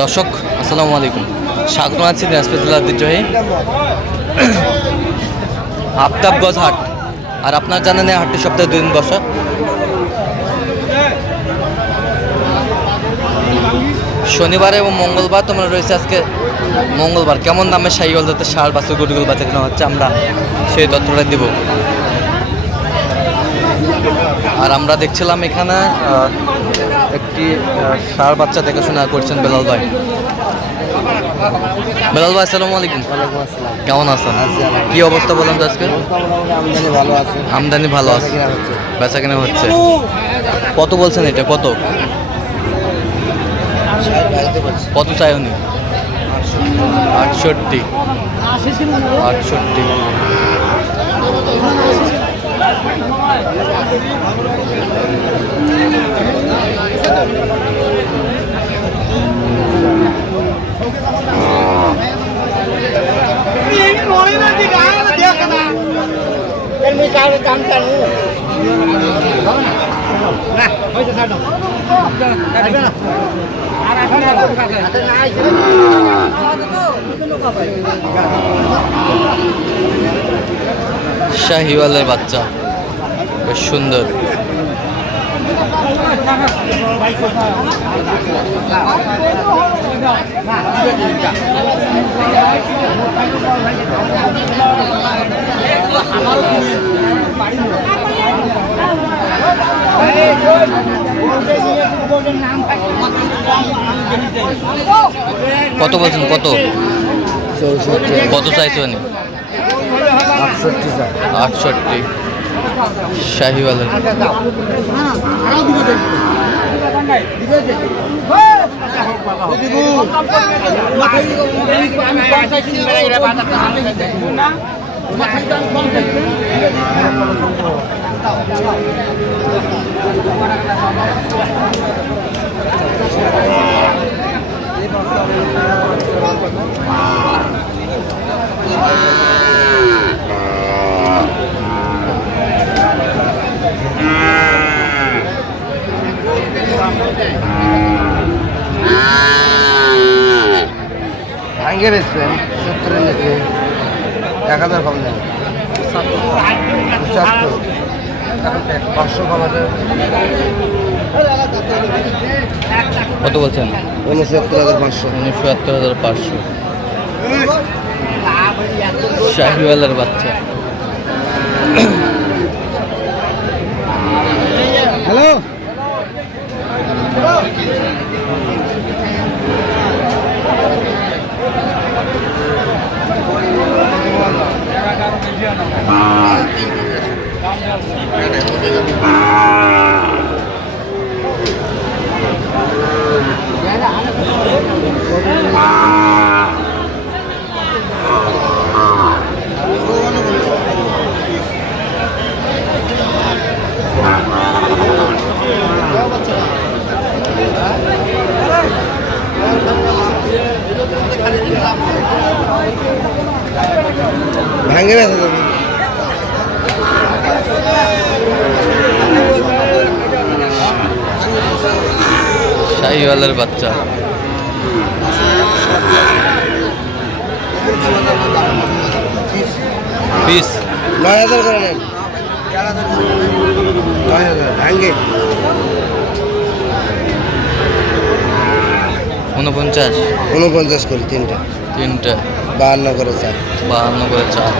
দর্শক, আসসালামু আলাইকুম। স্বাগত আছি দিনাজপুর জেলার ঐতিহ্যবাহী আফতাবগঞ্জ হাট। আর আপনার জানেন এই হাটটি সপ্তাহে দুই দিন বসা। শনিবার এবং মঙ্গলবার তোমরা রয়েছে আজকে মঙ্গলবার। কেমন দামে সাইকেল যাতে সার বাছুর গরুগুলো বাচ্চা কেনা হচ্ছে আমরা সেই তথ্যটা দিব। আর আমরা দেখছিলাম এখানে একটি ষাঁড় বাচ্চা দেখাশোনা করছেন বেলাল ভাই। বেলাল ভাই আসসালামু আলাইকুম। কেমন আছেন? কি অবস্থা বলেন তো আজকে? আমদানি ভালো আছে। আমদানি ভালো আছে। কিনা হচ্ছে। বেচা কেনা হচ্ছে। কত বলছেন এটা? কত? কত চাই উনি? আটষট্টি। আটষট্টি। শাহিওয়ালের বাচ্চা। বেশ সুন্দর। কত বলছেন? কত? কত চাইছো উনি আটষট্টি আটষট্টি। শাহিওয়ালের। ভাঙ্গে বেচবেন সত্তরের নিচে। এক হাজার কম দেন পঁচাত্তর। পাঁচশো কম কত বলছেন? উনসত্তর হাজার পাঁচশো। উনিশশো হাজার পাঁচশো। শাহিওয়ালের বাচ্চা। হ্যালো? ভাঙ্গে বেচা শাহিওয়ালের বাচ্চা। পিস নয় হাজার করে নেন। উনপঞ্চাশ উনপঞ্চাশ করে তিনটা। তিনটে। বাহান্ন করে চার। বাহান্ন করে চার।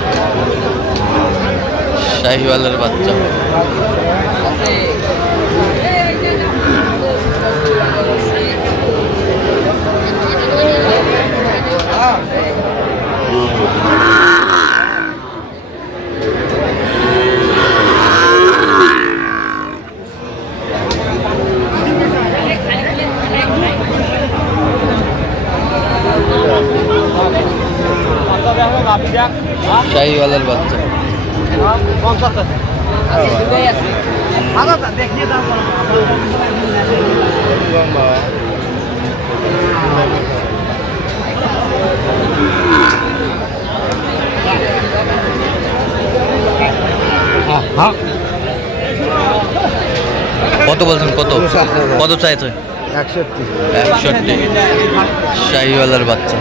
শাহিওয়ালের বাচ্চা শাহিওয়ালের বাচ্চা কত বলছেন? কত? কত চাইছে? একষট্টি। একষট্টি। শাহিওয়ালার বাচ্চা।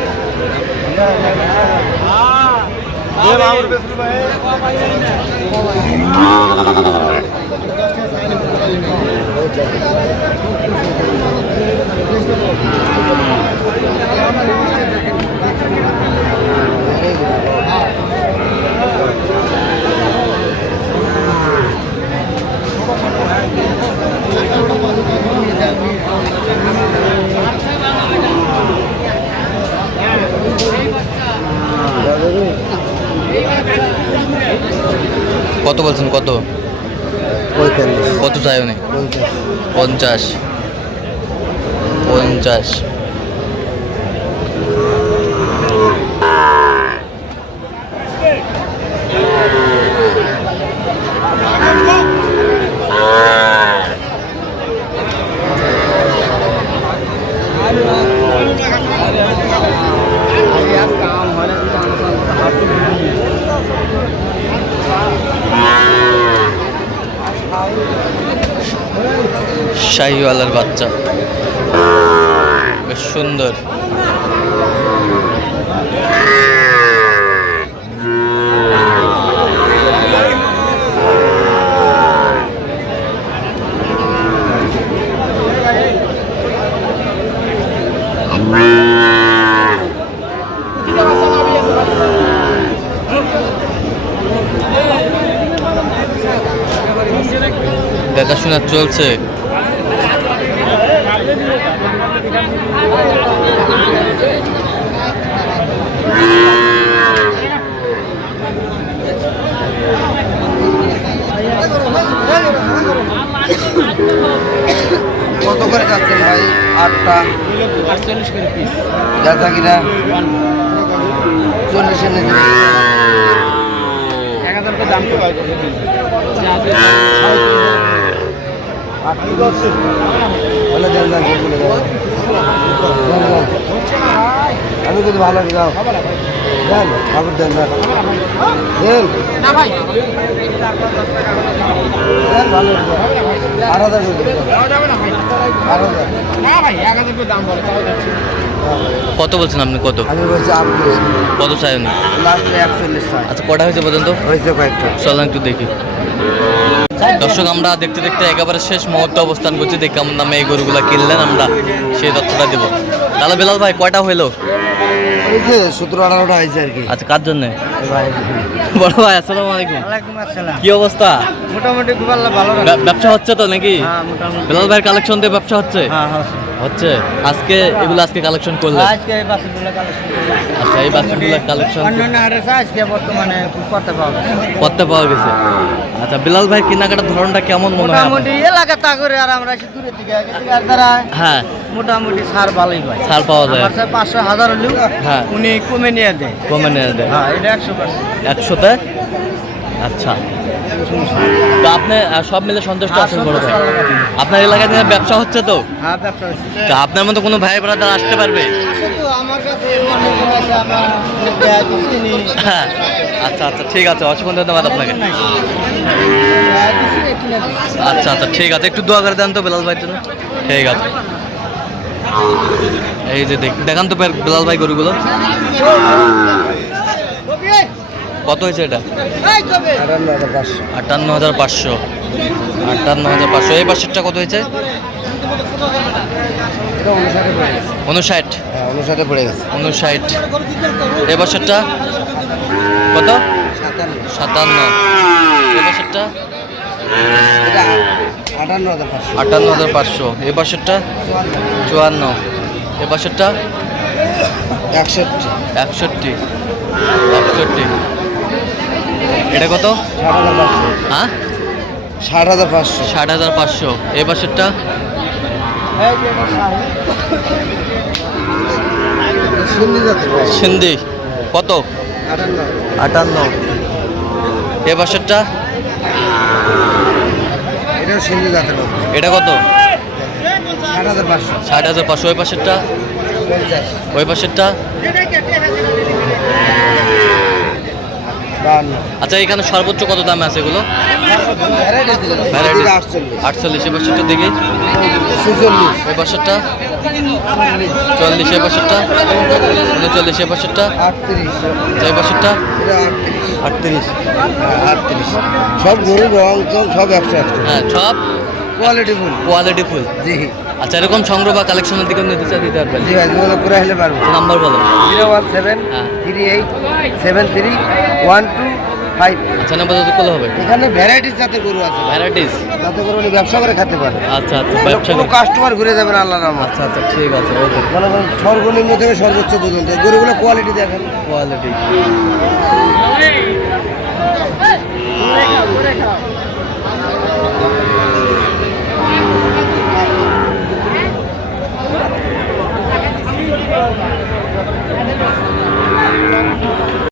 কত বলছেন কত? কত চাই উনি? পঞ্চাশ। পঞ্চাশ। শাহিওয়ালার বাচ্চা। বেশ সুন্দর। দেখাশোনা চলছে কত করে যাচ্ছেন ভাই আটটা আটচল্লিশ করে পিস যাতা কিনা চল্লিশের নিচে এক হাজার করে দাম দেন। আমি কিন্তু ভালো আছি, যাও। দেন ঠাকুর দেন দেন দেন। না ভাই। ভালো। আট হাজার কত বলছেন আপনি কত? আমি বলছি কত চাই ষাট আচ্ছা কটা হয়েছে পর্যন্ত? হয়েছে কয়েকটা। চলেন একটু দেখি। দর্শক আমরা দেখতে দেখতে একেবারে শেষ মুহূর্তে অবস্থান করছি। দেখি কেমন নামে এই গরুগুলা কিনলেন আমরা সেই তথ্যটা দেবো। তাহলে বেলাল ভাই কয়টা হইল? হয়েছে সতেরো আঠারোটা হয়েছে আর কি। আচ্ছা কার জন্য? বড় ভাই আসসালামু আলাইকুম। কি অবস্থা? মোটামুটি খুব আল্লাহ ভালো ব্যবসা হচ্ছে তো নাকি? হ্যাঁ মোটামুটি। বেলাল ভাইয়ের কালেকশন দিয়ে ব্যবসা হচ্ছে? হ্যাঁ হ্যাঁ হচ্ছে। আজকে এগুলো আজকে কালেকশন করলেন? আজকে এই বাসগুলো কালেকশন আচ্ছা এই বাচ্চাগুলো কালেকশন অন্যান্য আজকে বর্তমানে করতে পারবে করতে পাওয়া গেছে। আচ্ছা বিলাল ভাই কেনাকাটার ধরনটা কেমন মনে হয় মোটামুটি এলাকা তা করে আর আমরা দূরে থেকে আর হ্যাঁ। মোটামুটি সার ভালোই পাই ছাড় পাওয়া যায়। আমার পাঁচশো হাজার হলেও হ্যাঁ। উনি কমে নিয়ে দেয়। কমে নিয়ে দেয়। হ্যাঁ এটা একশো পার্সেন্ট। একশোতে? আচ্ছা। তো আপনি সব মিলে সন্তুষ্ট হ্যাঁ, আছেন বড় ভাই আপনার এলাকায় দিনে ব্যবসা হচ্ছে তো? হ্যাঁ ব্যবসা হচ্ছে। তো আপনার মতো কোনো ভাই ব্রাদার আসতে পারবে? হ্যাঁ আচ্ছা আচ্ছা ঠিক আছে অসংখ্য ধন্যবাদ আপনাকে। আচ্ছা আচ্ছা ঠিক আছে একটু দোয়া করে দেন তো বেলাল ভাইয়ের জন্য। ঠিক আছে। এই যে দেখ দেখান তো বেলাল ভাই গরুগুলো। কত হয়েছে এটা? আটান্ন হাজার পাঁচশো। আটান্ন হাজার পাঁচশো। এই পাশেরটা কত হয়েছে। উনষাট। অনুসারে পড়ে গেছে উনষাট। এ বছরটা কত? সাতান্ন। এ বছরটা আটান্ন হাজার পাঁচশো। এ বছরটা? চুয়ান্ন। এ বছরটা? একষট্টি। একষট্টি। একষট্টি এটা কত? হ্যাঁ? ষাট হাজার পাঁচশো। ষাট হাজার পাঁচশো। এ বছরটা? সিন্ধি। কত? আটান্ন। এ বছরটা? এটাও সিন্ধি জাতের লোক এটা কত? ষাট হাজার পাঁচশো। ষাট হাজার পাঁচশো। ওই পাশেরটা? ওই পাশেরটা? আচ্ছা এখানে সর্বোচ্চ কত দামে আছে এগুলো? আটচল্লিশ। আটচল্লিশ। এ বছরটা দেখি। ওই বছরটা চল্লিশ। এই পাশেরটা? উনচল্লিশ। এই পাশেরটা? আটত্রিশ। এই এটা আটত্রিশ। আটত্রিশ হ্যাঁ, আটত্রিশ। সব গরু রং সব একশো একশো হ্যাঁ সব কোয়ালিটি ফুল কোয়ালিটি ফুল জি। আচ্ছা এরকম সংগ্রহ বা কালেকশনের দিকে নিতে চাই দিতে পারবেন? জি ভাই যোগাযোগ করে হলে পারব। নাম্বার বলো। জিরো ওয়ান সেভেন হ্যাঁ। Three eight seven three one two five আচ্ছা নাম্বার যত করলে হবে? এখানে ভ্যারাইটিস যাতে গরু আছে। ভ্যারাইটিস যাতে করে উনি ব্যবসা করে খেতে পারে। আচ্ছা আচ্ছা ব্যবসা কোনো কাস্টমার ঘুরে যাবেন আল্লাহর নাম আচ্ছা আচ্ছা ঠিক আছে ওকে। মনে করেন সর্বনিম্ন থেকে সর্বোচ্চ পর্যন্ত। গরুগুলো কোয়ালিটি দেখেন। কোয়ালিটি